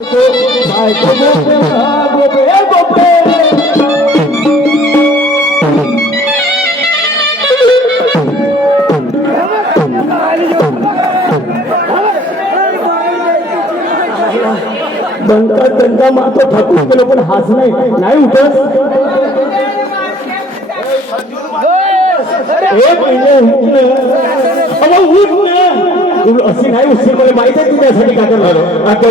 दंगा मारतो ठाकूर केलं पण हाच नाही उठत अशी नाही उशीर मला माहित आहे तुझ्यासाठी काय करणार आता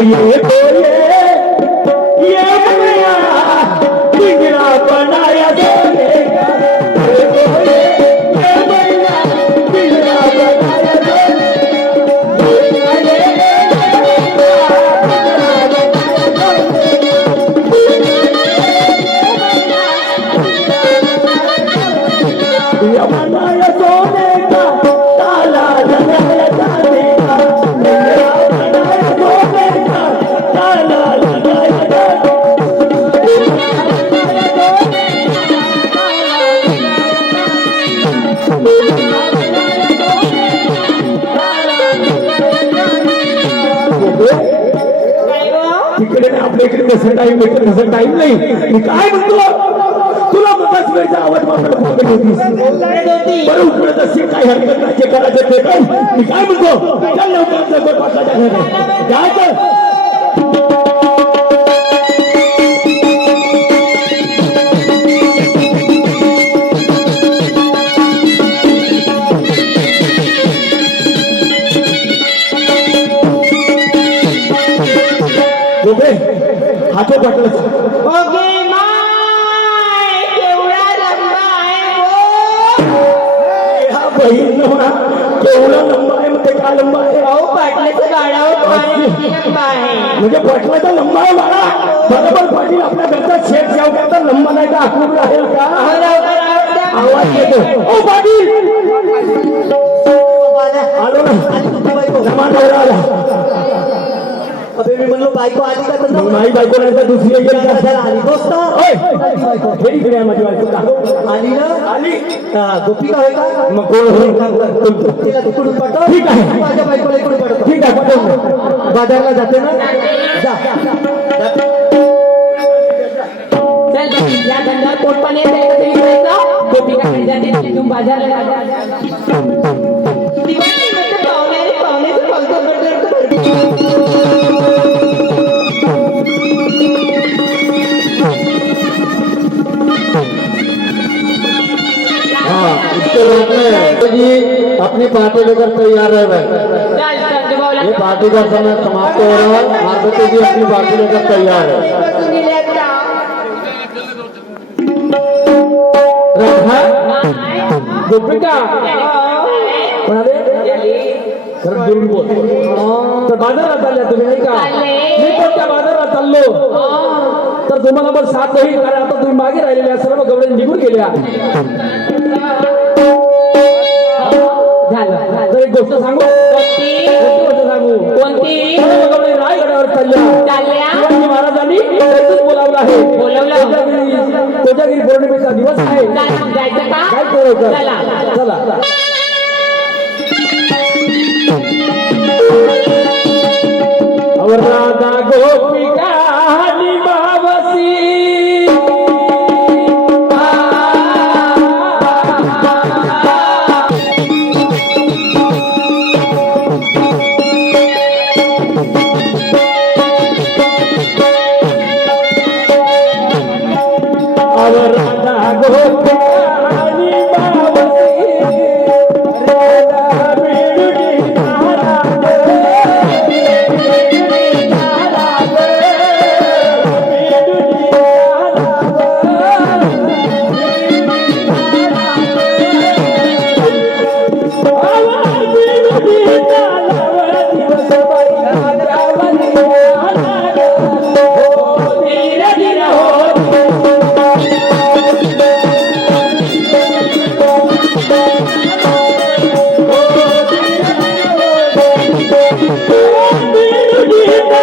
कसं टाइम नाही मी काय म्हणतो तुला मगाच वेळचा आवाज मात्र उठत असेल काही हरकत नाही जे करायचं ते काय मी काय म्हणतो चल लवकर जायचं हातो पाटलं बहीण केवढा लंबा आहे म्हणजे का लंबा आहे पाटलाचं गाडा म्हणजे पाटलाचा लंबा आहे बाळा बरोबर पाटील आपल्या घरचा शेत जेवढ्याचा लंबा नाही का आखूड राहील का आवाज येतो ओ पाटील आलो ना जमा नवरा आला अबे मी म्हणलो बायको आली का तसं नाही बायको नाही तर दुसरी आली दोस्त इकडे माझी बायको आली ना आली गोपिका होय का मग कोण होईल तिला तिकडून पाठव ठीक आहे माझ्या बायकोला इकडून पाठव ठीक आहे पाठव बाजारला जाते ना जा या धंद्यात पोटपाणी गोपिका जाते तुम्ही बाजारला अपनी पार्टी लेकर तैयार रहे ये पार्टी का समय समाप्त हो रहा है मार्केट जी अपनी पार्टी लेकर तैयार है गोपिका बाजारात चालल्या तुम्ही नाही का मी पण त्या बाजारात चाललो तर तुम्हाला पण साथ नाही कारण आता तुम्ही मागे राहिलेल्या सर्व गवळे निघून गेल्या तर एक गोष्ट सांगू कोणती रायगडावर चालल्या महाराजांनी बोलावलं आहे कोजागिरी पौर्णिमेचा दिवस आहे जायचं का काय करायचं चला अवरनाथ